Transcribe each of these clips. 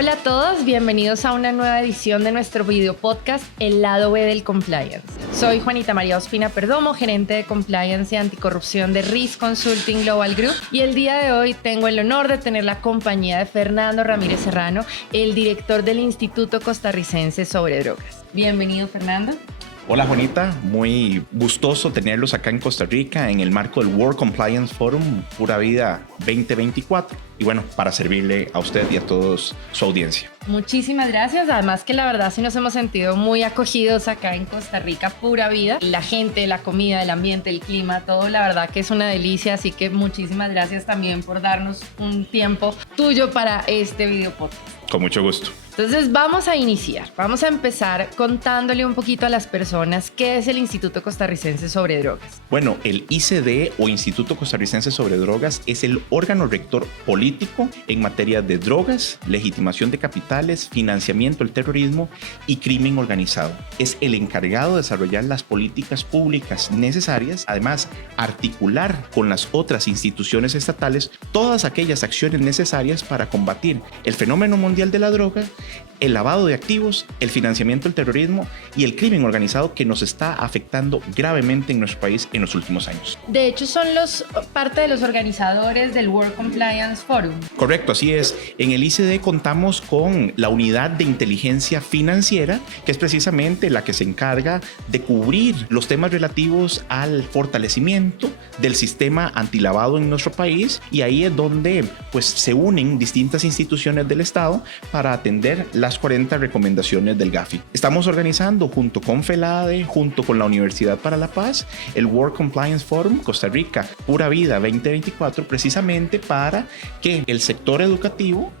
Hola a todos, bienvenidos a una nueva edición de nuestro video podcast El lado B del Compliance. Soy Juanita María Ospina Perdomo, gerente de Compliance y Anticorrupción de Risk Consulting Global Group, y el día de hoy tengo el honor de tener la compañía de Fernando Ramírez Serrano, el director del Instituto Costarricense sobre Drogas. Bienvenido, Fernando. Hola Juanita, muy gustoso tenerlos acá en Costa Rica en el marco del World Compliance Forum Pura Vida 2024 y bueno, para servirle a usted y a todos su audiencia. Muchísimas gracias, además que la verdad sí nos hemos sentido muy acogidos acá en Costa Rica Pura Vida. La gente, la comida, el ambiente, el clima, todo la verdad que es una delicia, así que muchísimas gracias también por darnos un tiempo tuyo para este video podcast. Con mucho gusto. Entonces vamos a iniciar, vamos a empezar contándole un poquito a las personas qué es el Instituto Costarricense sobre Drogas. Bueno, el ICD o Instituto Costarricense sobre Drogas es el órgano rector político en materia de drogas, legitimación de capitales, financiamiento del terrorismo y crimen organizado. Es el encargado de desarrollar las políticas públicas necesarias, además articular con las otras instituciones estatales todas aquellas acciones necesarias para combatir el fenómeno mundial de la droga, el lavado de activos, el financiamiento del terrorismo y el crimen organizado que nos está afectando gravemente en nuestro país en los últimos años. De hecho, son parte de los organizadores del World Compliance Forum. Correcto, así es. En el ICD contamos con la unidad de inteligencia financiera, que es precisamente la que se encarga de cubrir los temas relativos al fortalecimiento del sistema antilavado en nuestro país, y ahí es donde pues, se unen distintas instituciones del Estado para atender las 40 recomendaciones del GAFI. Estamos organizando junto con FELADE, junto con la Universidad para la Paz, el World Compliance Forum Costa Rica Pura Vida 2024, precisamente para que el sector educativo,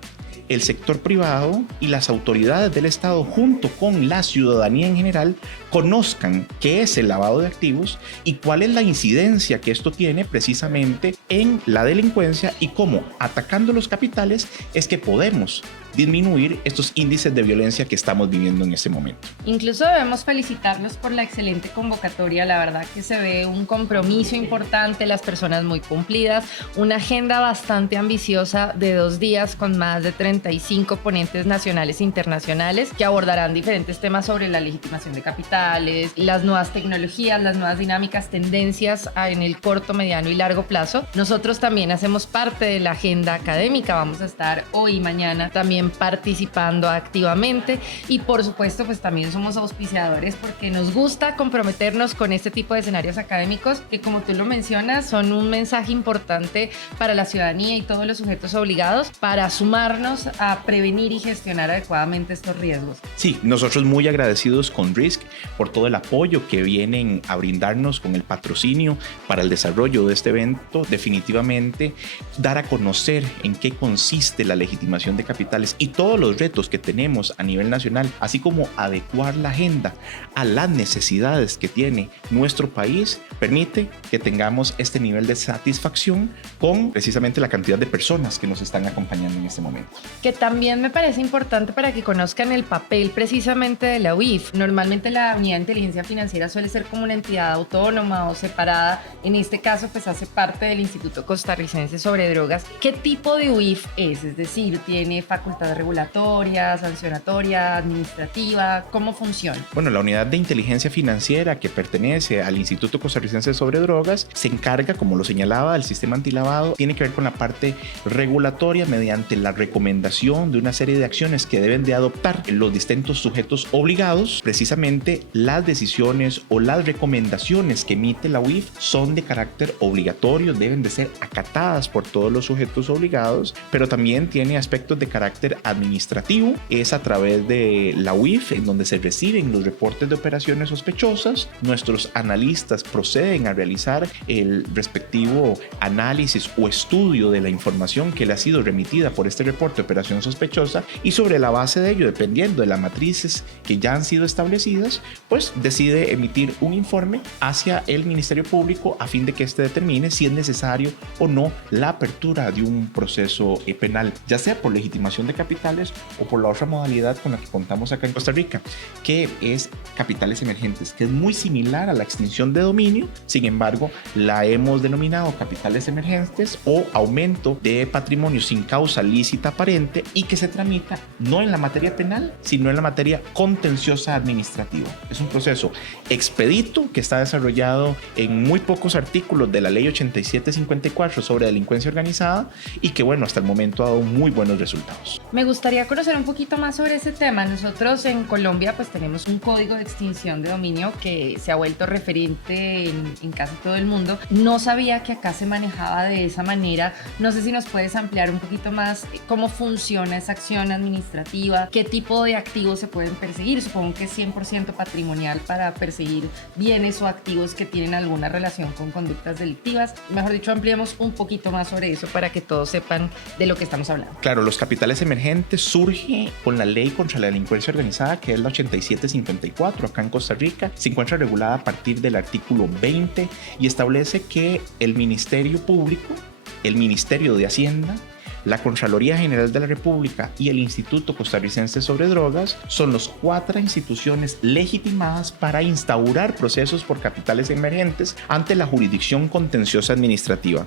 el sector privado y las autoridades del Estado, junto con la ciudadanía en general, conozcan qué es el lavado de activos y cuál es la incidencia que esto tiene precisamente en la delincuencia y cómo, atacando los capitales, es que podemos disminuir estos índices de violencia que estamos viviendo en este momento. Incluso debemos felicitarlos por la excelente convocatoria. La verdad que se ve un compromiso importante, las personas muy cumplidas, una agenda bastante ambiciosa de 2 días con más de 35 ponentes nacionales e internacionales que abordarán diferentes temas sobre la legitimación de capitales, las nuevas tecnologías, las nuevas dinámicas, tendencias en el corto, mediano y largo plazo. Nosotros también hacemos parte de la agenda académica, vamos a estar hoy y mañana también participando activamente, y por supuesto pues también somos auspiciadores porque nos gusta comprometernos con este tipo de escenarios académicos que, como tú lo mencionas, son un mensaje importante para la ciudadanía y todos los sujetos obligados para sumarnos a prevenir y gestionar adecuadamente estos riesgos. Sí, nosotros muy agradecidos con Risk por todo el apoyo que vienen a brindarnos con el patrocinio para el desarrollo de este evento. Definitivamente dar a conocer en qué consiste la legitimación de capitales y todos los retos que tenemos a nivel nacional, así como adecuar la agenda a las necesidades que tiene nuestro país, permite que tengamos este nivel de satisfacción con precisamente la cantidad de personas que nos están acompañando en este momento. Que también me parece importante para que conozcan el papel precisamente de la UIF. Normalmente la Unidad de Inteligencia Financiera suele ser como una entidad autónoma o separada. En este caso pues hace parte del Instituto Costarricense sobre Drogas. ¿Qué tipo de UIF es? Es decir, ¿tiene facultad regulatoria, sancionatoria, administrativa? ¿Cómo funciona? Bueno, la Unidad de Inteligencia Financiera, que pertenece al Instituto Costarricense sobre Drogas, se encarga, como lo señalaba, del sistema antilavado. Tiene que ver con la parte regulatoria mediante la recomendación de una serie de acciones que deben de adoptar los distintos sujetos obligados. Precisamente las decisiones o las recomendaciones que emite la UIF son de carácter obligatorio, deben de ser acatadas por todos los sujetos obligados, pero también tiene aspectos de carácter administrativo. Es a través de la UIF en donde se reciben los reportes de operaciones sospechosas. Nuestros analistas proceden a realizar el respectivo análisis o estudio de la información que le ha sido remitida por este reporte de operación sospechosa, y sobre la base de ello, dependiendo de las matrices que ya han sido establecidas, pues decide emitir un informe hacia el Ministerio Público a fin de que éste determine si es necesario o no la apertura de un proceso penal, ya sea por legitimación de capitales o por la otra modalidad con la que contamos acá en Costa Rica, que es capitales emergentes, que es muy similar a la extinción de dominio. Sin embargo, la hemos denominado capitales emergentes o aumento de patrimonio sin causa lícita aparente y que se tramita no en la materia penal, sino en la materia contenciosa administrativa. Es un proceso expedito que está desarrollado en muy pocos artículos de la Ley 8754 sobre delincuencia organizada y que, bueno, hasta el momento ha dado muy buenos resultados. Me gustaría conocer un poquito más sobre ese tema. Nosotros en Colombia pues tenemos un código de extinción de dominio que se ha vuelto referente en casi todo el mundo. No sabía que acá se manejaba de esa manera. No sé si nos puedes ampliar un poquito más cómo funciona esa acción administrativa, qué tipo de activos se pueden perseguir. Supongo que es 100% patrimonial para perseguir bienes o activos que tienen alguna relación con conductas delictivas. Mejor dicho, ampliemos un poquito más sobre eso para que todos sepan de lo que estamos hablando. Claro, los capitales emergentes surge con la ley contra la delincuencia organizada, que es la 8754 acá en Costa Rica. Se encuentra regulada a partir del artículo 20 y establece que el Ministerio Público, el Ministerio de Hacienda, la Contraloría General de la República y el Instituto Costarricense sobre Drogas son las 4 instituciones legitimadas para instaurar procesos por capitales emergentes ante la jurisdicción contenciosa administrativa.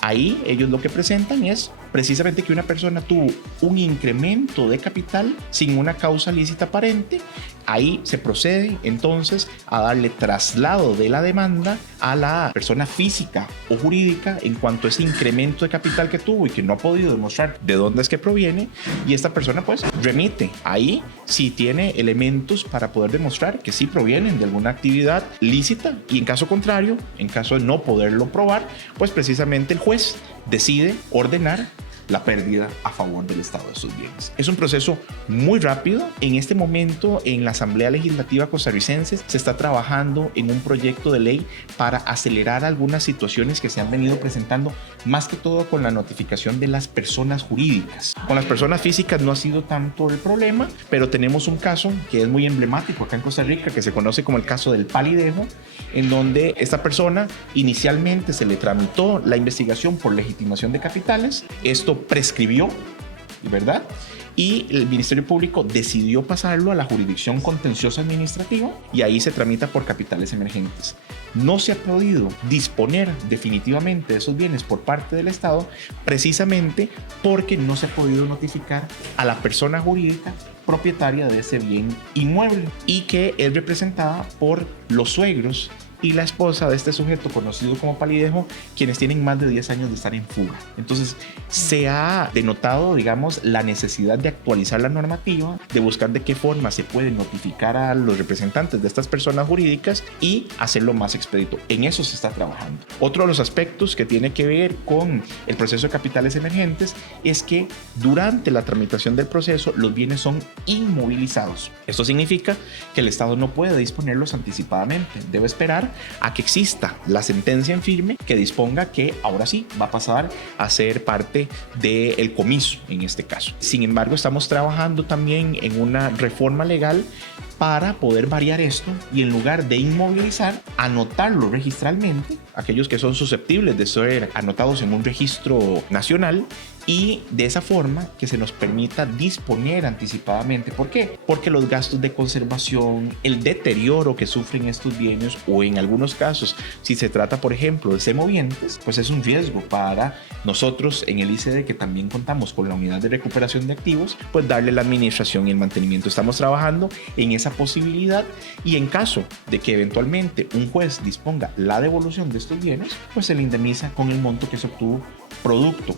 Ahí ellos lo que presentan es precisamente que una persona tuvo un incremento de capital sin una causa lícita aparente. Ahí se procede entonces a darle traslado de la demanda a la persona física o jurídica en cuanto a ese incremento de capital que tuvo y que no ha podido demostrar de dónde es que proviene, y esta persona pues remite ahí si tiene elementos para poder demostrar que sí provienen de alguna actividad lícita, y en caso contrario, en caso de no poderlo probar, pues precisamente el juez decide ordenar la pérdida a favor del Estado de estos bienes. Es un proceso muy rápido. En este momento, en la Asamblea Legislativa costarricense se está trabajando en un proyecto de ley para acelerar algunas situaciones que se han venido presentando, más que todo con la notificación de las personas jurídicas. Con las personas físicas no ha sido tanto el problema, pero tenemos un caso que es muy emblemático acá en Costa Rica, que se conoce como el caso del Palidejo, en donde esta persona inicialmente se le tramitó la investigación por legitimación de capitales. Esto prescribió, ¿verdad? Y el Ministerio Público decidió pasarlo a la jurisdicción contenciosa administrativa y ahí se tramita por capitales emergentes. No se ha podido disponer definitivamente de esos bienes por parte del Estado precisamente porque no se ha podido notificar a la persona jurídica propietaria de ese bien inmueble y que es representada por los suegros y la esposa de este sujeto conocido como Palidejo, quienes tienen más de 10 años de estar en fuga. Entonces se ha denotado, digamos, la necesidad de actualizar la normativa, de buscar de qué forma se puede notificar a los representantes de estas personas jurídicas y hacerlo más expedito. En eso se está trabajando. Otro de los aspectos que tiene que ver con el proceso de capitales emergentes es que durante la tramitación del proceso los bienes son inmovilizados. Esto significa que el Estado no puede disponerlos anticipadamente, debe esperar a que exista la sentencia en firme que disponga que ahora sí va a pasar a ser parte del comiso en este caso. Sin embargo, estamos trabajando también en una reforma legal para poder variar esto y en lugar de inmovilizar, anotarlo registralmente, aquellos que son susceptibles de ser anotados en un registro nacional, y de esa forma que se nos permita disponer anticipadamente. ¿Por qué? Porque los gastos de conservación, el deterioro que sufren estos bienes, o en algunos casos, si se trata, por ejemplo, de semovientes, pues es un riesgo para nosotros en el ICD, que también contamos con la unidad de recuperación de activos, pues darle la administración y el mantenimiento. Estamos trabajando en esa posibilidad y en caso de que eventualmente un juez disponga la devolución de estos bienes, pues se le indemniza con el monto que se obtuvo producto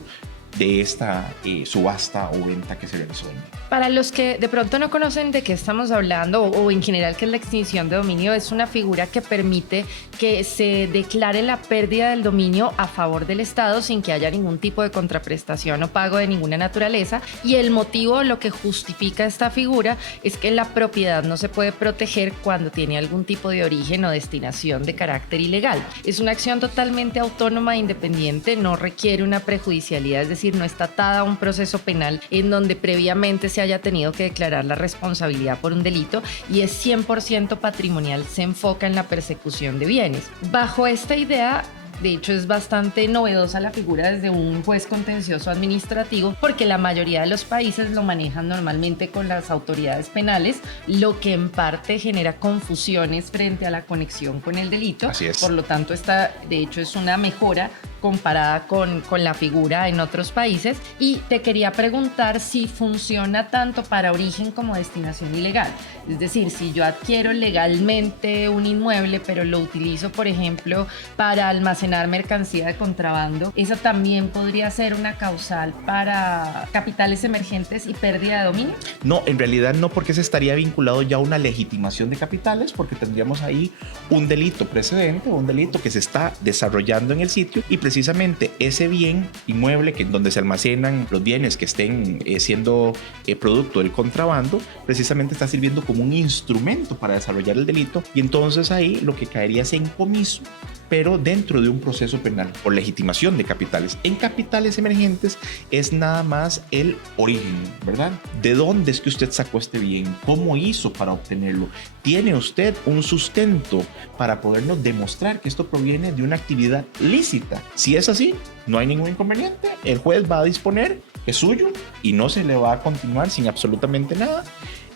de esta subasta o venta que se realizó. Para los que de pronto no conocen de qué estamos hablando o en general qué es la extinción de dominio, es una figura que permite que se declare la pérdida del dominio a favor del Estado sin que haya ningún tipo de contraprestación o pago de ninguna naturaleza, y el motivo, lo que justifica esta figura, es que la propiedad no se puede proteger cuando tiene algún tipo de origen o destinación de carácter ilegal. Es una acción totalmente autónoma e independiente, no requiere una prejudicialidad, es decir, no está atada a un proceso penal en donde previamente se haya tenido que declarar la responsabilidad por un delito, y es 100% patrimonial, se enfoca en la persecución de bienes. Bajo esta idea, De hecho, es bastante novedosa la figura desde un juez contencioso administrativo, porque la mayoría de los países lo manejan normalmente con las autoridades penales, lo que en parte genera confusiones frente a la conexión con el delito. Así es. Por lo tanto, esta de hecho es una mejora comparada con la figura en otros países. Y te quería preguntar si funciona tanto para origen como destinación ilegal. Es decir, si yo adquiero legalmente un inmueble, pero lo utilizo, por ejemplo, para almacenar mercancía de contrabando, ¿esa también podría ser una causal para capitales emergentes y pérdida de dominio? No, en realidad no, porque se estaría vinculado ya a una legitimación de capitales, porque tendríamos ahí un delito precedente, un delito que se está desarrollando en el sitio, y precisamente ese bien inmueble que donde se almacenan los bienes que estén siendo producto del contrabando, precisamente está sirviendo como un instrumento para desarrollar el delito, y entonces ahí lo que caería es en comiso, pero dentro de un proceso penal por legitimación de capitales. En capitales emergentes es nada más el origen, ¿verdad? ¿De dónde es que usted sacó este bien? ¿Cómo hizo para obtenerlo? ¿Tiene usted un sustento para podernos demostrar que esto proviene de una actividad lícita? Si es así, no hay ningún inconveniente. El juez va a disponer que es suyo y no se le va a continuar sin absolutamente nada.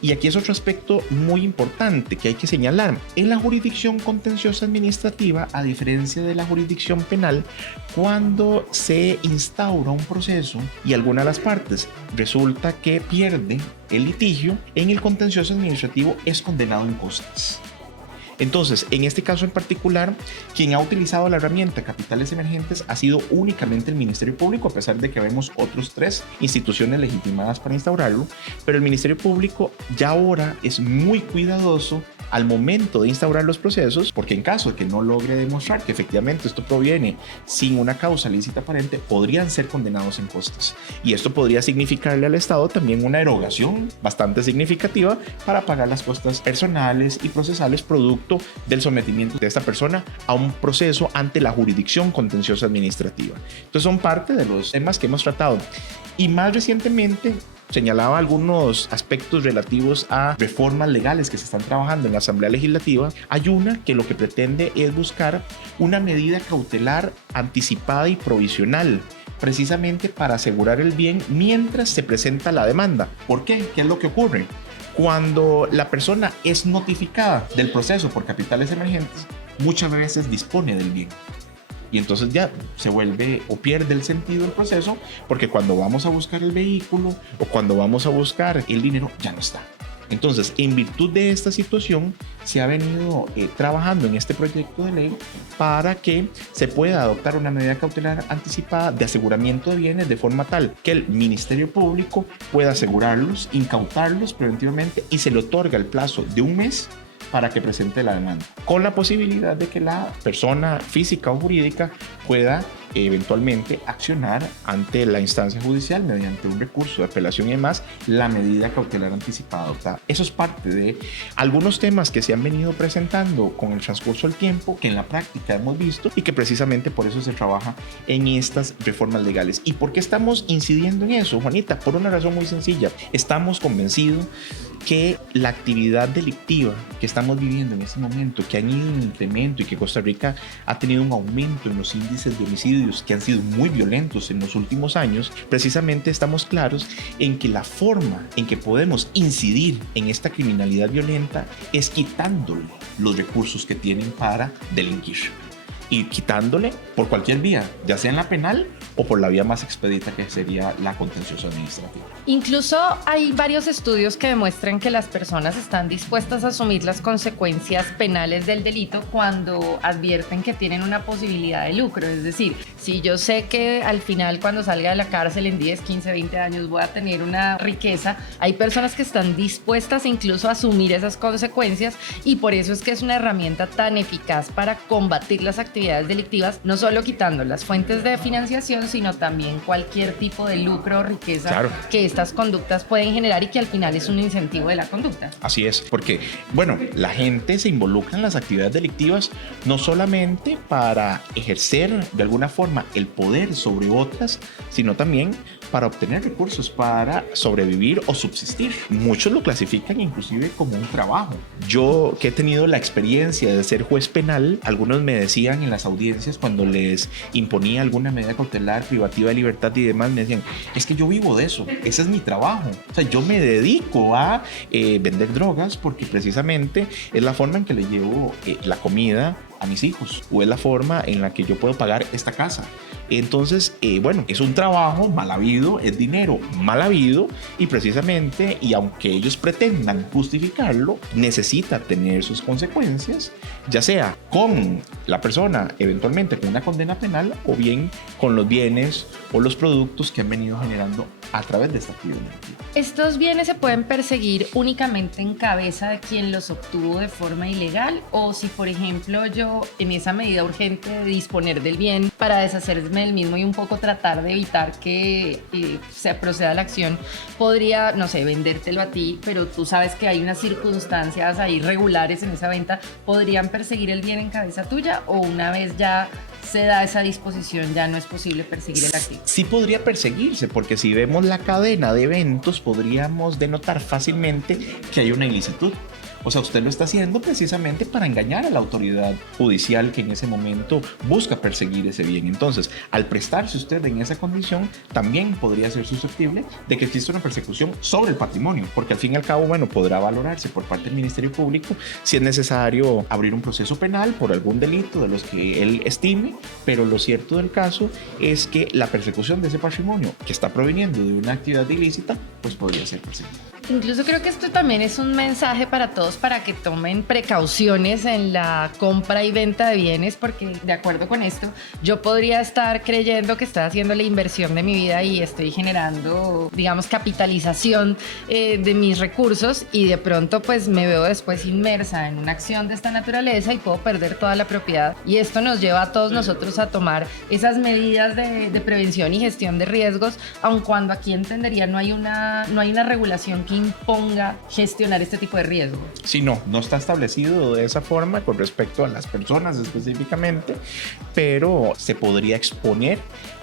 Y aquí es otro aspecto muy importante que hay que señalar. En la jurisdicción contenciosa administrativa, a diferencia de la jurisdicción penal, cuando se instaura un proceso y alguna de las partes resulta que pierde el litigio, en el contencioso administrativo es condenado en costas. Entonces, en este caso en particular, quien ha utilizado la herramienta capitales emergentes ha sido únicamente el Ministerio Público, a pesar de que vemos otros 3 instituciones legitimadas para instaurarlo, pero el Ministerio Público ya ahora es muy cuidadoso al momento de instaurar los procesos, porque en caso de que no logre demostrar que efectivamente esto proviene sin una causa lícita aparente, podrían ser condenados en costas. Y esto podría significarle al Estado también una erogación bastante significativa para pagar las costas personales y procesales producto del sometimiento de esta persona a un proceso ante la jurisdicción contenciosa administrativa. Entonces son parte de los temas que hemos tratado. Y más recientemente señalaba algunos aspectos relativos a reformas legales que se están trabajando en la Asamblea Legislativa. Hay una que lo que pretende es buscar una medida cautelar anticipada y provisional, precisamente para asegurar el bien mientras se presenta la demanda. ¿Por qué? ¿Qué es lo que ocurre? Cuando la persona es notificada del proceso por capitales emergentes, muchas veces dispone del bien. Y entonces ya se vuelve o pierde el sentido del proceso, porque cuando vamos a buscar el vehículo o cuando vamos a buscar el dinero, ya no está. Entonces, en virtud de esta situación, se ha venido trabajando en este proyecto de ley para que se pueda adoptar una medida cautelar anticipada de aseguramiento de bienes de forma tal que el Ministerio Público pueda asegurarlos, incautarlos preventivamente y se le otorga el plazo de 1 mes para que presente la demanda, con la posibilidad de que la persona física o jurídica pueda eventualmente accionar ante la instancia judicial mediante un recurso de apelación y demás la medida cautelar anticipada adoptada. Eso es parte de algunos temas que se han venido presentando con el transcurso del tiempo, que en la práctica hemos visto y que precisamente por eso se trabaja en estas reformas legales. ¿Y por qué estamos incidiendo en eso, Juanita? Por una razón muy sencilla. Estamos convencidos que la actividad delictiva que estamos viviendo en este momento, que han ido en incremento y que Costa Rica ha tenido un aumento en los índices de homicidios que han sido muy violentos en los últimos años, precisamente estamos claros en que la forma en que podemos incidir en esta criminalidad violenta es quitándole los recursos que tienen para delinquir y quitándole por cualquier vía, ya sea en la penal o por la vía más expedita que sería la contenciosa administrativa. Incluso hay varios estudios que demuestran que las personas están dispuestas a asumir las consecuencias penales del delito cuando advierten que tienen una posibilidad de lucro. Es decir, si yo sé que al final cuando salga de la cárcel en 10, 15, 20 años voy a tener una riqueza, hay personas que están dispuestas incluso a asumir esas consecuencias y por eso es que es una herramienta tan eficaz para combatir las actividades delictivas, no solo quitando las fuentes de financiación, sino también cualquier tipo de lucro o riqueza, claro, que estas conductas pueden generar y que al final es un incentivo de la conducta. Así es, porque, bueno, la gente se involucra en las actividades delictivas no solamente para ejercer de alguna forma el poder sobre otras, sino también para obtener recursos para sobrevivir o subsistir. Muchos lo clasifican inclusive como un trabajo. Yo, que he tenido la experiencia de ser juez penal, algunos me decían en las audiencias cuando les imponía alguna medida cautelar, privativa de libertad y demás, me decían, es que yo vivo de eso, ese es mi trabajo, o sea, yo me dedico a vender drogas porque precisamente es la forma en que le llevo la comida a mis hijos, o es la forma en la que yo puedo pagar esta casa. Entonces, bueno, es un trabajo mal habido, es dinero mal habido, y precisamente, y aunque ellos pretendan justificarlo, necesita tener sus consecuencias, ya sea con la persona eventualmente con una condena penal, o bien con los bienes o los productos que han venido generando a través de esta actividad. ¿Estos bienes se pueden perseguir únicamente en cabeza de quien los obtuvo de forma ilegal? O si, por ejemplo, yo en esa medida urgente de disponer del bien para deshacerme del mismo y un poco tratar de evitar que se proceda la acción, podría, no sé, vendértelo a ti, pero tú sabes que hay unas circunstancias ahí regulares en esa venta, ¿podrían perseguir el bien en cabeza tuya? ¿O una vez ya se da esa disposición ya no es posible perseguir el activo? Sí podría perseguirse, porque si vemos la cadena de eventos podríamos denotar fácilmente que hay una ilicitud. O sea, usted lo está haciendo precisamente para engañar a la autoridad judicial que en ese momento busca perseguir ese bien. Entonces, al prestarse usted en esa condición, también podría ser susceptible de que exista una persecución sobre el patrimonio, porque al fin y al cabo, bueno, podrá valorarse por parte del Ministerio Público si es necesario abrir un proceso penal por algún delito de los que él estime, pero lo cierto del caso es que la persecución de ese patrimonio que está proveniendo de una actividad ilícita, pues podría ser perseguida. Incluso creo que esto también es un mensaje para todos para que tomen precauciones en la compra y venta de bienes, porque de acuerdo con esto, yo podría estar creyendo que estoy haciendo la inversión de mi vida y estoy generando, digamos, capitalización de mis recursos, y de pronto pues me veo después inmersa en una acción de esta naturaleza y puedo perder toda la propiedad. Y esto nos lleva a todos nosotros a tomar esas medidas de prevención y gestión de riesgos, aun cuando aquí entendería no hay una regulación que imponga gestionar este tipo de riesgo. Sí, no está establecido de esa forma con respecto a las personas específicamente, pero se podría exponer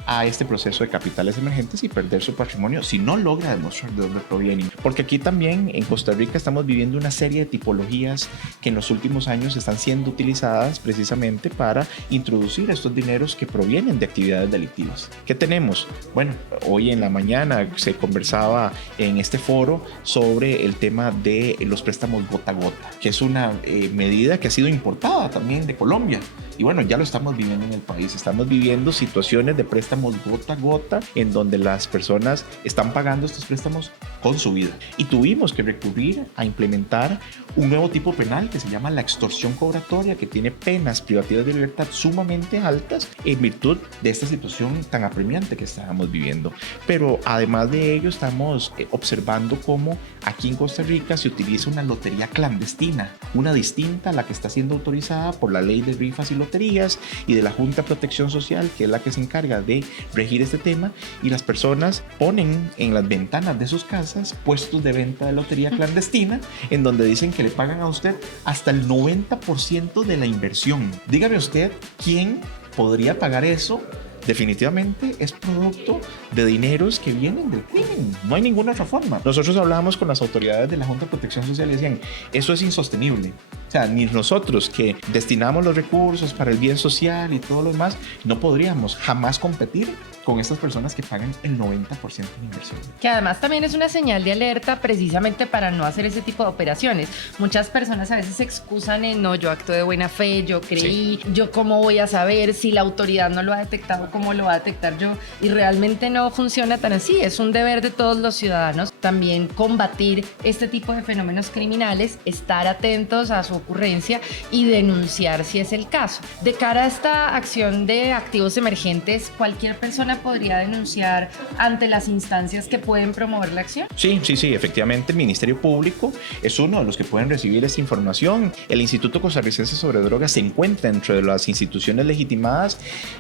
a este proceso de capitales emergentes y perder su patrimonio si no logra demostrar de dónde provienen. Porque aquí también en Costa Rica estamos viviendo una serie de tipologías que en los últimos años están siendo utilizadas precisamente para introducir estos dineros que provienen de actividades delictivas. ¿Qué tenemos? Bueno, hoy en la mañana se conversaba en este foro sobre el tema de los préstamos gota a gota, que es una medida que ha sido importada también de Colombia. Y bueno, ya lo estamos viviendo en el país. Estamos viviendo situaciones de préstamos gota a gota en donde las personas están pagando estos préstamos con su vida. Y tuvimos que recurrir a implementar un nuevo tipo penal que se llama la extorsión cobratoria, que tiene penas privativas de libertad sumamente altas en virtud de esta situación tan apremiante que estábamos viviendo. Pero además de ello, estamos observando cómo aquí en Costa Rica se utiliza una lotería clandestina, una distinta a la que está siendo autorizada por la ley de rifas y loterías y de la Junta de Protección Social, que es la que se encarga de regir este tema, y las personas ponen en las ventanas de sus casas puestos de venta de lotería clandestina en donde dicen que le pagan a usted hasta el 90% de la inversión. Dígame usted, ¿quién podría pagar eso? Definitivamente es producto de dineros que vienen del crimen. No hay ninguna otra forma. Nosotros hablábamos con las autoridades de la Junta de Protección Social y decían, eso es insostenible. O sea, ni nosotros que destinamos los recursos para el bien social y todo lo demás, no podríamos jamás competir con estas personas que pagan el 90% de inversión. Que además también es una señal de alerta precisamente para no hacer ese tipo de operaciones. Muchas personas a veces se excusan en, no, yo actué de buena fe, yo creí, sí. Yo cómo voy a saber si la autoridad no lo ha detectado, cómo lo va a detectar yo, y realmente no funciona tan así. Es un deber de todos los ciudadanos también combatir este tipo de fenómenos criminales, estar atentos a su ocurrencia y denunciar si es el caso. De cara a esta acción de activos emergentes, cualquier persona podría denunciar ante las instancias que pueden promover la acción. Sí, efectivamente el Ministerio Público es uno de los que pueden recibir esta información. El Instituto Costarricense sobre Drogas se encuentra dentro de las instituciones legitimadas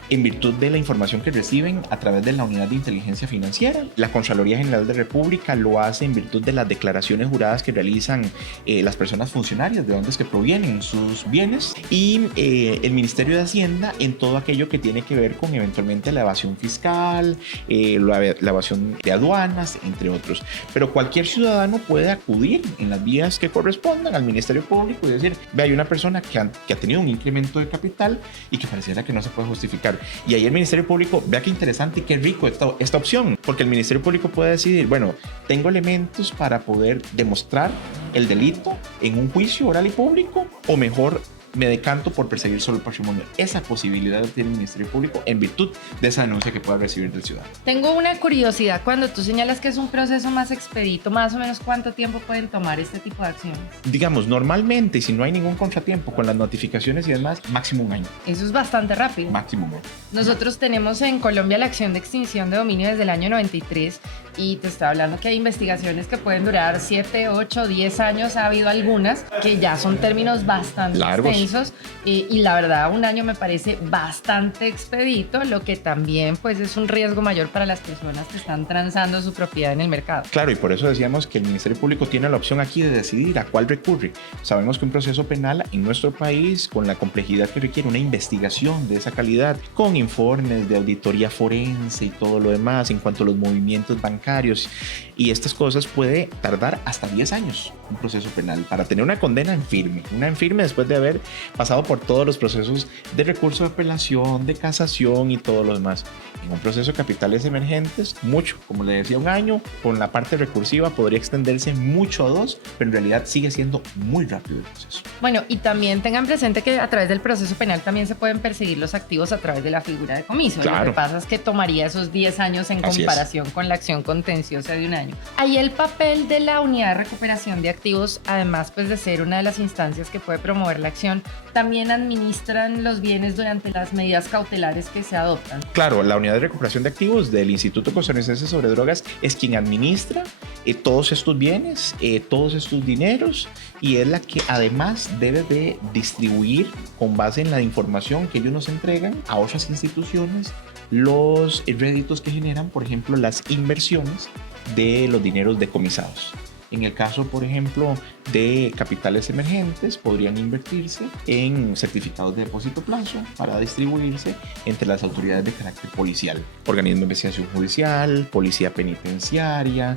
en virtud de la información que reciben a través de la Unidad de Inteligencia Financiera. La Contraloría General de República lo hace en virtud de las declaraciones juradas que realizan las personas funcionarias de dónde es que provienen sus bienes, y el Ministerio de Hacienda en todo aquello que tiene que ver con eventualmente la evasión fiscal, la evasión de aduanas, entre otros. Pero cualquier ciudadano puede acudir en las vías que correspondan al Ministerio Público y decir, ve, hay una persona que ha tenido un incremento de capital y que pareciera que no se puede justificar. Y ahí el Ministerio Público, vea qué interesante y qué rico esta opción, porque el Ministerio Público puede decidir, bueno, tengo elementos para poder demostrar el delito en un juicio oral y público, o mejor me decanto por perseguir solo el patrimonio. Esa posibilidad tiene el Ministerio Público en virtud de esa denuncia que pueda recibir del ciudadano. Tengo una curiosidad. Cuando tú señalas que es un proceso más expedito, más o menos ¿cuánto tiempo pueden tomar este tipo de acciones? Digamos, normalmente, si no hay ningún contratiempo con las notificaciones y demás, máximo un año. Eso es bastante rápido. Máximo un año. Nosotros tenemos en Colombia la acción de extinción de dominio desde el año 93 y te estoy hablando que hay investigaciones que pueden durar 7, 8, 10 años. Ha habido algunas que ya son términos bastante largos, extensos y la verdad un año me parece bastante expedito, lo que también pues es un riesgo mayor para las personas que están transando su propiedad en el mercado. Claro, y por eso decíamos que el Ministerio Público tiene la opción aquí de decidir a cuál recurre. Sabemos que un proceso penal en nuestro país, con la complejidad que requiere una investigación de esa calidad, con informes de auditoría forense y todo lo demás en cuanto a los movimientos bancarios y estas cosas, puede tardar hasta 10 años un proceso penal para tener una condena en firme después de haber pasado por todos los procesos de recurso de apelación, de casación y todo lo demás. En un proceso de capitales emergentes, mucho, como le decía, un año, con la parte recursiva podría extenderse mucho a 2, pero en realidad sigue siendo muy rápido el proceso. Bueno, y también tengan presente que a través del proceso penal también se pueden perseguir los activos a través de la figura de comiso. Claro. Lo que pasa es que tomaría esos 10 años en comparación con la acción contenciosa de un año. Ahí el papel de la unidad de recuperación de activos, además pues de ser una de las instancias que puede promover la acción, también administran los bienes durante las medidas cautelares que se adoptan. Claro, la unidad de recuperación de activos del Instituto Costarricense sobre Drogas es quien administra todos estos bienes, todos estos dineros, y es la que además debe de distribuir con base en la información que ellos nos entregan a otras instituciones los réditos que generan, por ejemplo, las inversiones de los dineros decomisados. En el caso, por ejemplo, de capitales emergentes, podrían invertirse en certificados de depósito a plazo para distribuirse entre las autoridades de carácter policial, organismo de investigación judicial, policía penitenciaria,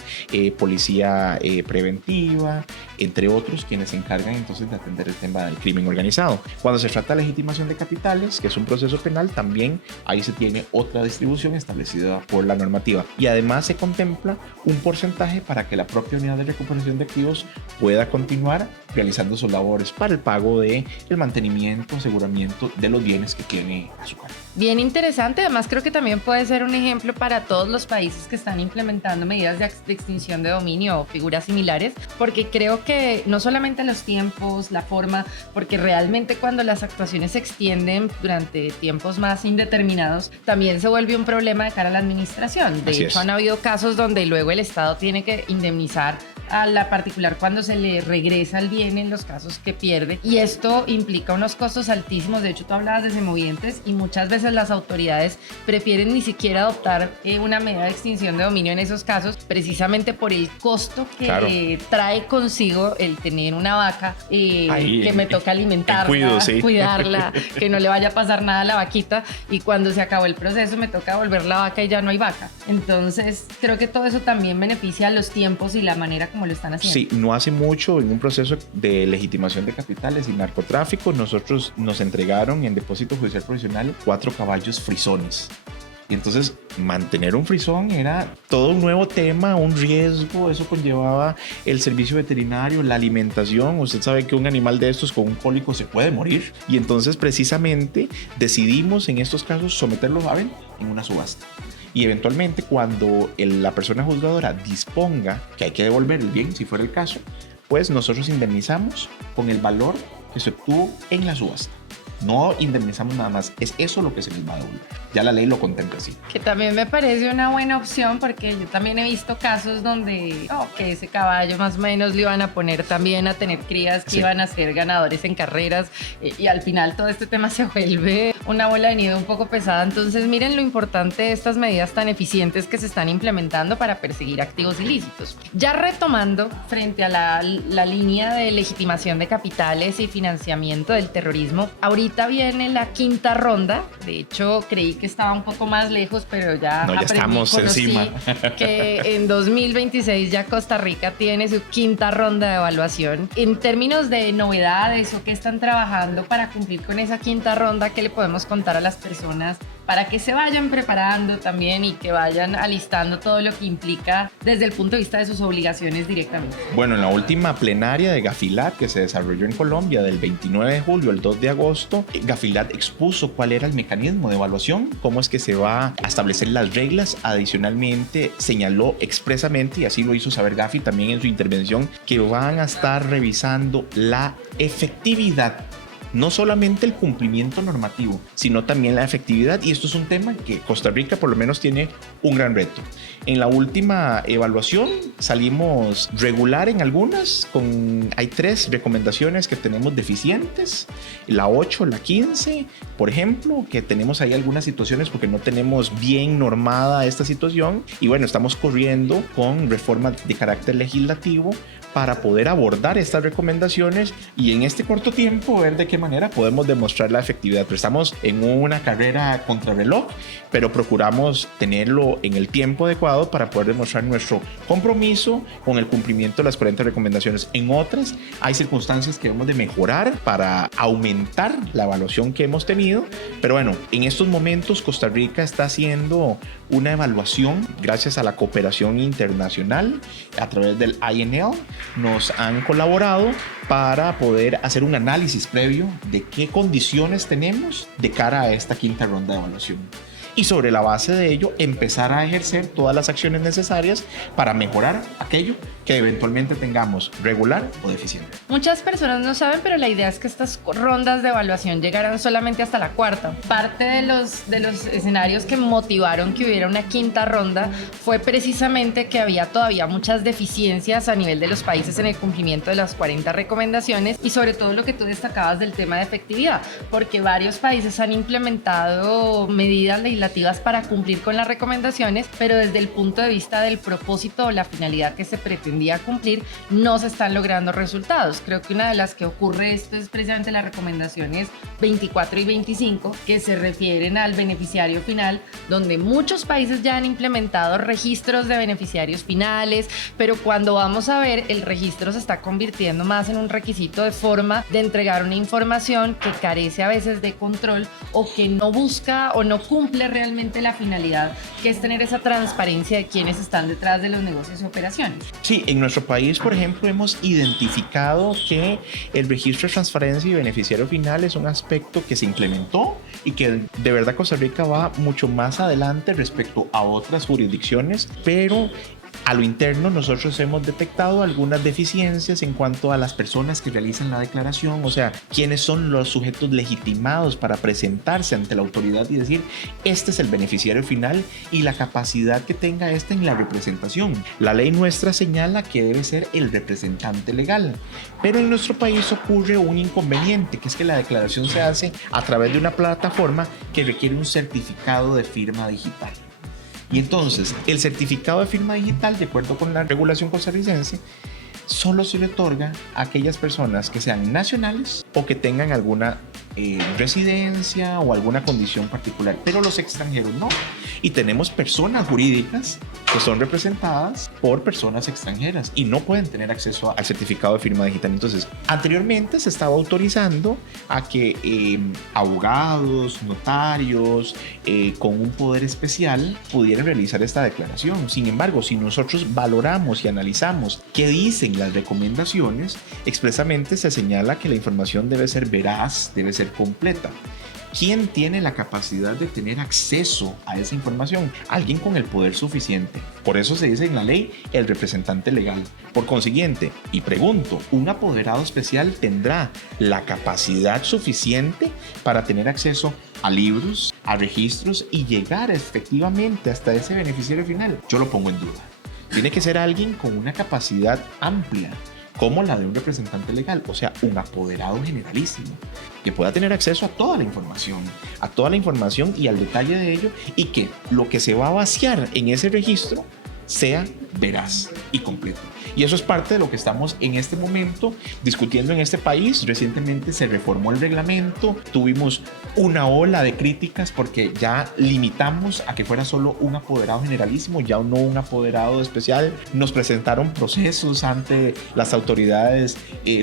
policía preventiva, entre otros, quienes se encargan entonces de atender el tema del crimen organizado. Cuando se trata de legitimación de capitales, que es un proceso penal, también ahí se tiene otra distribución establecida por la normativa, y además se contempla un porcentaje para que la propia unidad de recuperación de activos pueda continuar realizando sus labores para el pago de el mantenimiento, aseguramiento de los bienes que tiene a su cargo. Bien interesante, además creo que también puede ser un ejemplo para todos los países que están implementando medidas de extinción de dominio o figuras similares, porque creo que no solamente los tiempos, la forma, porque realmente cuando las actuaciones se extienden durante tiempos más indeterminados, también se vuelve un problema de cara a la administración. De hecho, han habido casos donde luego el Estado tiene que indemnizar a la particular cuando se le regresa el bien en los casos que pierde, y esto implica unos costos altísimos. De hecho, tú hablabas de semovientes y muchas veces las autoridades prefieren ni siquiera adoptar una medida de extinción de dominio en esos casos, precisamente por el costo que trae consigo el tener una vaca que me toca alimentarla, cuidarla, que no le vaya a pasar nada a la vaquita, y cuando se acabó el proceso me toca devolver la vaca y ya no hay vaca. Entonces creo que todo eso también beneficia a los tiempos y la manera como lo están haciendo. Sí, no hace mucho, en un proceso de legitimación de capitales y narcotráfico, nosotros nos entregaron en depósito judicial provisional 4 caballos frisones. Y entonces mantener un frisón era todo un nuevo tema, un riesgo. Eso conllevaba el servicio veterinario, la alimentación. Usted sabe que un animal de estos con un cólico se puede morir. Y entonces precisamente decidimos en estos casos someterlos a venta en una subasta. Y eventualmente cuando la persona juzgadora disponga que hay que devolver el bien, si fuera el caso, pues nosotros indemnizamos con el valor que se obtuvo en la subasta. No indemnizamos nada más, es eso lo que se les va a devolver. Ya la ley lo contempla así. Que también me parece una buena opción porque yo también he visto casos donde que ese caballo más o menos le iban a poner también a tener crías que iban a ser ganadores en carreras y al final todo este tema se vuelve una bola de nieve un poco pesada. Entonces miren lo importante de estas medidas tan eficientes que se están implementando para perseguir activos ilícitos. Ya retomando frente a la línea de legitimación de capitales y financiamiento del terrorismo, ahorita viene la quinta ronda. De hecho, creí que estaba un poco más lejos, pero ya estamos encima. Que en 2026 ya Costa Rica tiene su quinta ronda de evaluación. En términos de novedades o qué están trabajando para cumplir con esa quinta ronda, ¿qué le podemos contar a las personas para que se vayan preparando también y que vayan alistando todo lo que implica desde el punto de vista de sus obligaciones directamente? Bueno, en la última plenaria de Gafilat que se desarrolló en Colombia del 29 de julio al 2 de agosto, Gafilat expuso cuál era el mecanismo de evaluación, cómo es que se va a establecer las reglas. Adicionalmente, señaló expresamente, y así lo hizo saber Gafi también en su intervención, que van a estar revisando la efectividad, no solamente el cumplimiento normativo, sino también la efectividad. Y esto es un tema que Costa Rica por lo menos tiene un gran reto. En la última evaluación salimos regular en algunas, hay 3 recomendaciones que tenemos deficientes, la 8, la 15, por ejemplo, que tenemos ahí algunas situaciones porque no tenemos bien normada esta situación. Y bueno, estamos corriendo con reforma de carácter legislativo para poder abordar estas recomendaciones y en este corto tiempo ver de qué manera podemos demostrar la efectividad. Pero estamos en una carrera contrarreloj, pero procuramos tenerlo en el tiempo adecuado para poder demostrar nuestro compromiso con el cumplimiento de las 40 recomendaciones. En otras hay circunstancias que debemos de mejorar para aumentar la evaluación que hemos tenido, pero bueno, en estos momentos Costa Rica está haciendo una evaluación gracias a la cooperación internacional a través del INL. Nos han colaborado para poder hacer un análisis previo de qué condiciones tenemos de cara a esta quinta ronda de evaluación. Y sobre la base de ello, empezar a ejercer todas las acciones necesarias para mejorar aquello que eventualmente tengamos regular o deficiente. Muchas personas no saben, pero la idea es que estas rondas de evaluación llegaran solamente hasta la cuarta. Parte de los escenarios que motivaron que hubiera una quinta ronda fue precisamente que había todavía muchas deficiencias a nivel de los países en el cumplimiento de las 40 recomendaciones y sobre todo lo que tú destacabas del tema de efectividad, porque varios países han implementado medidas legislativas para cumplir con las recomendaciones, pero desde el punto de vista del propósito o la finalidad que se pretendía cumplir, no se están logrando resultados. Creo que una de las que ocurre esto es precisamente las recomendaciones 24 y 25, que se refieren al beneficiario final, donde muchos países ya han implementado registros de beneficiarios finales, pero cuando vamos a ver, el registro se está convirtiendo más en un requisito de forma de entregar una información que carece a veces de control o que no busca o no cumple realmente la finalidad, que es tener esa transparencia de quiénes están detrás de los negocios y operaciones. Sí, en nuestro país, por ejemplo, hemos identificado que el registro de transparencia y beneficiario final es un aspecto que se implementó y que de verdad Costa Rica va mucho más adelante respecto a otras jurisdicciones, pero a lo interno nosotros hemos detectado algunas deficiencias en cuanto a las personas que realizan la declaración, o sea, quiénes son los sujetos legitimados para presentarse ante la autoridad y decir, este es el beneficiario final y la capacidad que tenga este en la representación. La ley nuestra señala que debe ser el representante legal, pero en nuestro país ocurre un inconveniente, que es que la declaración se hace a través de una plataforma que requiere un certificado de firma digital. Y entonces, el certificado de firma digital, de acuerdo con la regulación costarricense, solo se le otorga a aquellas personas que sean nacionales o que tengan alguna residencia o alguna condición particular, pero los extranjeros no. Y tenemos personas jurídicas que son representadas por personas extranjeras y no pueden tener acceso al certificado de firma digital. Entonces, anteriormente se estaba autorizando a que abogados, notarios, con un poder especial pudieran realizar esta declaración. Sin embargo, si nosotros valoramos y analizamos qué dicen las recomendaciones, expresamente se señala que la información debe ser veraz, debe ser completa. ¿Quién tiene la capacidad de tener acceso a esa información? Alguien con el poder suficiente. Por eso se dice en la ley el representante legal. Por consiguiente, y pregunto, ¿un apoderado especial tendrá la capacidad suficiente para tener acceso a libros, a registros y llegar efectivamente hasta ese beneficiario final? Yo lo pongo en duda. Tiene que ser alguien con una capacidad amplia, como la de un representante legal, o sea, un apoderado generalísimo, que pueda tener acceso a toda la información y al detalle de ello, y que lo que se va a vaciar en ese registro sea veraz y completo. Y eso es parte de lo que estamos en este momento discutiendo en este país. Recientemente se reformó el reglamento, tuvimos una ola de críticas porque ya limitamos a que fuera solo un apoderado generalísimo, ya no un apoderado especial. Nos presentaron procesos ante las autoridades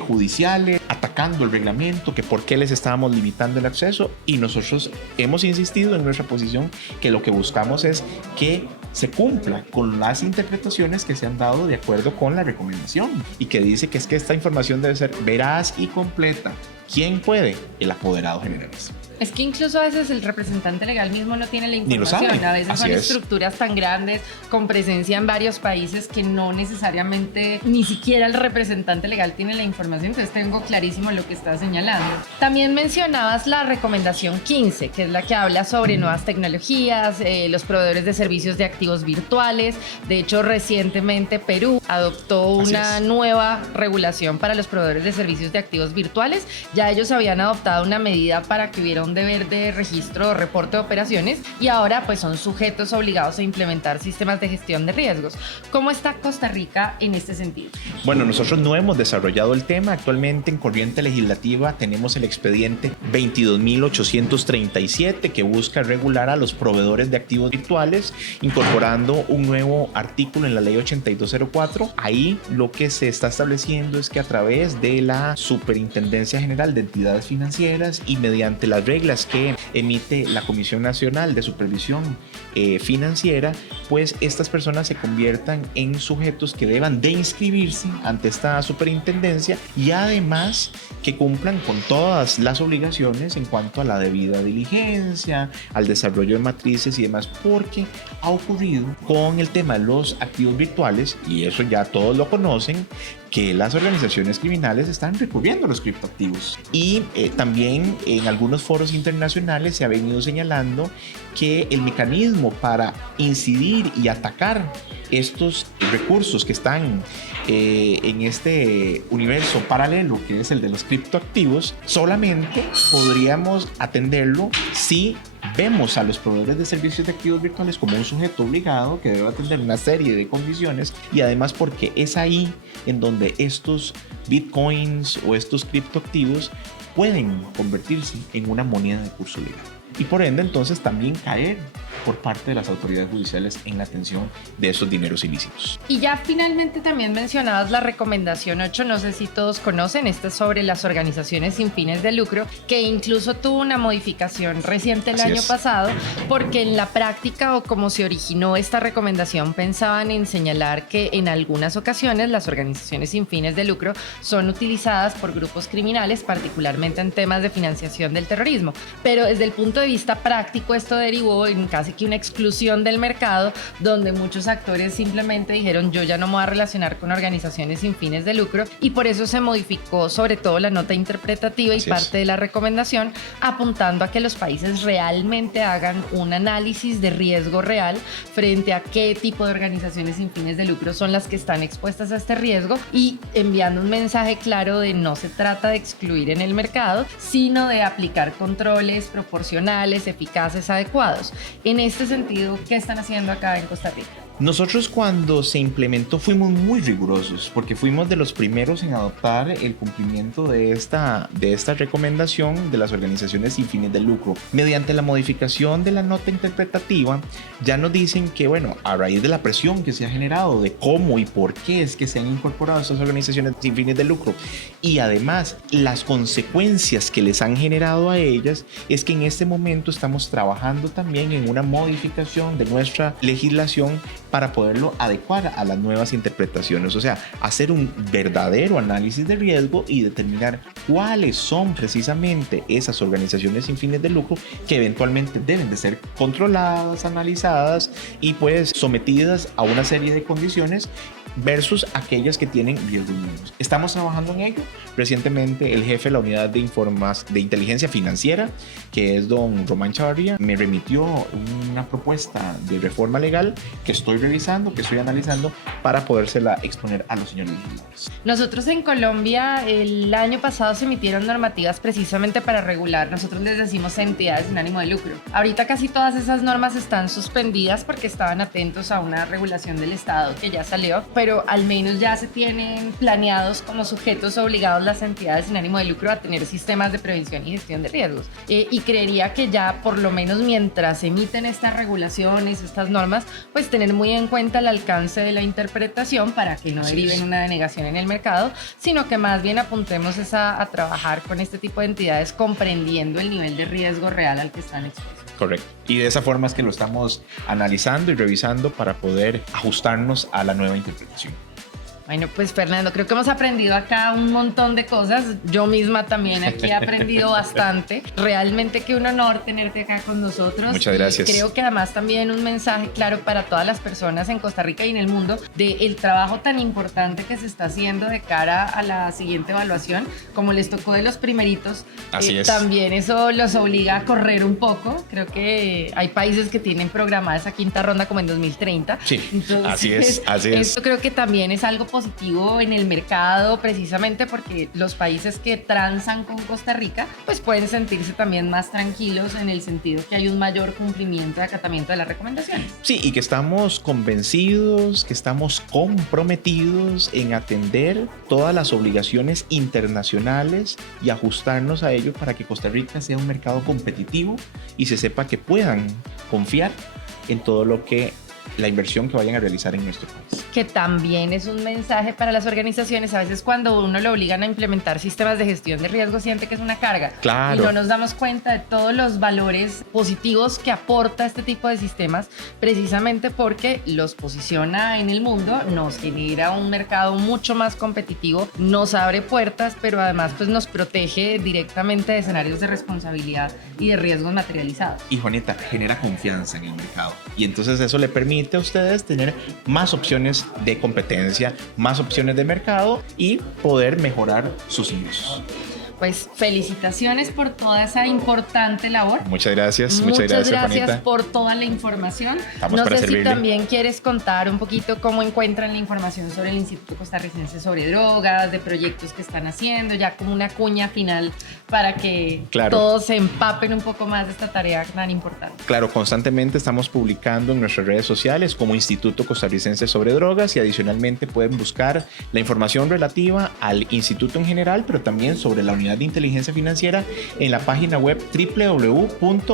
judiciales atacando el reglamento, que por qué les estábamos limitando el acceso, y nosotros hemos insistido en nuestra posición que lo que buscamos es que se cumpla con las interpretaciones que se han dado de acuerdo con la recomendación y que dice que es que esta información debe ser veraz y completa. ¿Quién puede? El apoderado generalista. Es que incluso a veces el representante legal mismo no tiene la información. Ni lo sabe. A veces Así son es. estructuras tan grandes, con presencia en varios países, que no necesariamente ni siquiera el representante legal tiene la información. Entonces tengo clarísimo lo que está señalando. También mencionabas la recomendación 15, que es la que habla sobre nuevas tecnologías, los proveedores de servicios de activos virtuales. De hecho, recientemente Perú adoptó una nueva regulación para los proveedores de servicios de activos virtuales. Ya ellos habían adoptado una medida para que hubiera un deber de registro o reporte de operaciones, y ahora pues son sujetos obligados a implementar sistemas de gestión de riesgos. ¿Cómo está Costa Rica en este sentido? Bueno, nosotros no hemos desarrollado el tema. Actualmente en corriente legislativa tenemos el expediente 22.837 que busca regular a los proveedores de activos virtuales, incorporando un nuevo artículo en la ley 8204. Ahí lo que se está estableciendo es que a través de la Superintendencia General de Entidades Financieras y mediante las reglas que emite la Comisión Nacional de Supervisión Financiera, pues estas personas se conviertan en sujetos que deban de inscribirse ante esta superintendencia, y además que cumplan con todas las obligaciones en cuanto a la debida diligencia, al desarrollo de matrices y demás, porque ha ocurrido con el tema de los activos virtuales, y eso ya todos lo conocen, que las organizaciones criminales están recurriendo a los criptoactivos. Y también en algunos foros internacionales se ha venido señalando que el mecanismo para incidir y atacar estos recursos que están en este universo paralelo, que es el de los criptoactivos, solamente podríamos atenderlo si vemos a los proveedores de servicios de activos virtuales como un sujeto obligado que debe atender una serie de condiciones, y además porque es ahí en donde estos bitcoins o estos criptoactivos pueden convertirse en una moneda de curso legal, y por ende entonces también caer por parte de las autoridades judiciales en la atención de esos dineros ilícitos. Y ya finalmente también mencionabas la recomendación 8, no sé si todos conocen, esta es sobre las organizaciones sin fines de lucro, que incluso tuvo una modificación reciente el año pasado, porque en la práctica, o como se originó esta recomendación, pensaban en señalar que en algunas ocasiones las organizaciones sin fines de lucro son utilizadas por grupos criminales, particularmente en temas de financiación del terrorismo. Pero desde el punto de vista práctico, esto derivó en casi que una exclusión del mercado, donde muchos actores simplemente dijeron: yo ya no me voy a relacionar con organizaciones sin fines de lucro, y por eso se modificó sobre todo la nota interpretativa y parte de la recomendación, apuntando a que los países realmente hagan un análisis de riesgo real frente a qué tipo de organizaciones sin fines de lucro son las que están expuestas a este riesgo, y enviando un mensaje claro de no se trata de excluir en el mercado, sino de aplicar controles proporcionales, eficaces, adecuados. En este sentido, ¿qué están haciendo acá en Costa Rica? Nosotros cuando se implementó fuimos muy rigurosos, porque fuimos de los primeros en adoptar el cumplimiento de esta recomendación de las organizaciones sin fines de lucro. Mediante la modificación de la nota interpretativa, ya nos dicen que, bueno, a raíz de la presión que se ha generado de cómo y por qué es que se han incorporado estas organizaciones sin fines de lucro, y además las consecuencias que les han generado a ellas, es que en este momento estamos trabajando también en una modificación de nuestra legislación para poderlo adecuar a las nuevas interpretaciones. O sea, hacer un verdadero análisis de riesgo y determinar cuáles son precisamente esas organizaciones sin fines de lucro que eventualmente deben de ser controladas, analizadas y pues sometidas a una serie de condiciones versus aquellas que tienen riesgos mínimos. Estamos trabajando en ello. Recientemente el jefe de la unidad de inteligencia financiera, que es don Román Chavarría, me remitió una propuesta de reforma legal que estoy revisando, que estoy analizando para podérsela exponer a los señores legisladores. Nosotros en Colombia el año pasado se emitieron normativas precisamente para regular, nosotros les decimos entidades sin ánimo de lucro. Ahorita casi todas esas normas están suspendidas porque estaban atentos a una regulación del Estado que ya salió, pero al menos ya se tienen planeados como sujetos obligados las entidades sin ánimo de lucro a tener sistemas de prevención y gestión de riesgos. Y creería que ya por lo menos mientras se emiten estas regulaciones, estas normas, pues tener muy en cuenta el alcance de la interpretación para que no deriven una denegación en el mercado, sino que más bien apuntemos a trabajar con este tipo de entidades comprendiendo el nivel de riesgo real al que están expuestos. Correcto. Y de esa forma es que lo estamos analizando y revisando para poder ajustarnos a la nueva interpretación. Bueno, pues Fernando, creo que hemos aprendido acá un montón de cosas. Yo misma también aquí he aprendido bastante. Realmente qué un honor tenerte acá con nosotros. Muchas gracias. Y creo que además también un mensaje claro para todas las personas en Costa Rica y en el mundo del trabajo tan importante que se está haciendo de cara a la siguiente evaluación. Como les tocó de los primeritos, Así es. También eso los obliga a correr un poco. Creo que hay países que tienen programada esa quinta ronda como en 2030. Sí, entonces, así es. Esto creo que también es algo positivo en el mercado, precisamente porque los países que transan con Costa Rica pues pueden sentirse también más tranquilos en el sentido que hay un mayor cumplimiento y acatamiento de las recomendaciones. Sí, y que estamos convencidos, que estamos comprometidos en atender todas las obligaciones internacionales y ajustarnos a ello para que Costa Rica sea un mercado competitivo y se sepa que puedan confiar en todo lo que la inversión que vayan a realizar en nuestro país. Que también es un mensaje para las organizaciones. A veces cuando uno lo obligan a implementar sistemas de gestión de riesgo siente que es una carga. Claro. Y no nos damos cuenta de todos los valores positivos que aporta este tipo de sistemas, precisamente porque los posiciona en el mundo, nos genera un mercado mucho más competitivo, nos abre puertas, pero además pues nos protege directamente de escenarios de responsabilidad y de riesgos materializados. Y Juanita, genera confianza en el mercado. Y entonces eso le permite a ustedes tener más opciones de competencia, más opciones de mercado y poder mejorar sus ingresos. Pues felicitaciones por toda esa importante labor. Muchas gracias. Muchas gracias Juanita, por toda la información. Estamos no para sé servirle. si también quieres contar un poquito cómo encuentran la información sobre el Instituto Costarricense sobre Drogas, de proyectos que están haciendo, ya como una cuña final para que todos se empapen un poco más de esta tarea tan importante. Claro, constantemente estamos publicando en nuestras redes sociales como Instituto Costarricense sobre Drogas y adicionalmente pueden buscar la información relativa al instituto en general, pero también sobre la unidad de inteligencia financiera en la página web www.icd.go.cr.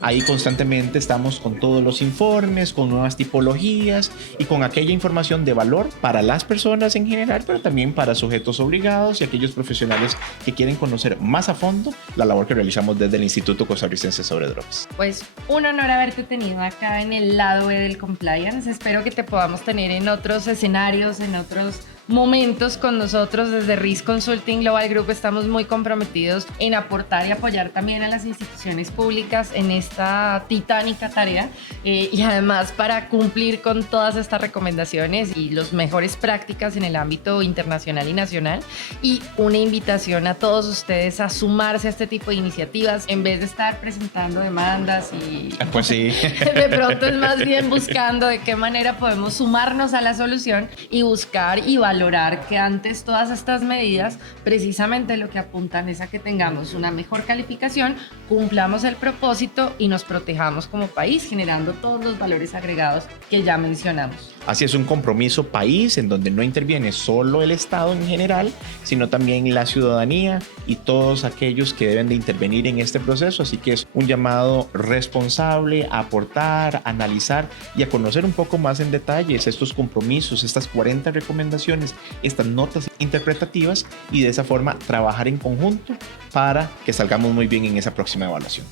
Ahí constantemente estamos con todos los informes, con nuevas tipologías y con aquella información de valor para las personas en general, pero también para sujetos obligados y aquellos profesionales que quieren conocer más a fondo la labor que realizamos desde el Instituto Costarricense sobre Drogas. Pues un honor haberte tenido acá en el lado B del compliance. Espero que te podamos tener en otros escenarios, en otros momentos con nosotros. Desde Risk Consulting Global Group estamos muy comprometidos en aportar y apoyar también a las instituciones públicas en esta titánica tarea y además para cumplir con todas estas recomendaciones y las mejores prácticas en el ámbito internacional y nacional, y una invitación a todos ustedes a sumarse a este tipo de iniciativas en vez de estar presentando demandas y pues sí. de pronto es más bien buscando de qué manera podemos sumarnos a la solución y buscar y valorar que antes todas estas medidas precisamente lo que apuntan es a que tengamos una mejor calificación, cumplamos el propósito y nos protejamos como país, generando todos los valores agregados que ya mencionamos. Así es, un compromiso país en donde no interviene solo el Estado en general, sino también la ciudadanía y todos aquellos que deben de intervenir en este proceso. Así que es un llamado responsable a aportar, a analizar y a conocer un poco más en detalles estos compromisos, estas 40 recomendaciones, estas notas interpretativas, y de esa forma trabajar en conjunto para que salgamos muy bien en esa próxima evaluación.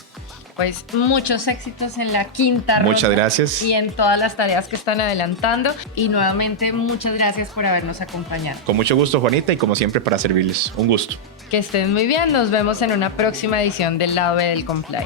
pues muchos éxitos en la quinta ronda. Muchas gracias. Y en todas las tareas que están adelantando. Y nuevamente, muchas gracias por habernos acompañado. Con mucho gusto, Juanita, y como siempre para servirles. Un gusto. Que estén muy bien. Nos vemos en una próxima edición del Lado B del Comply.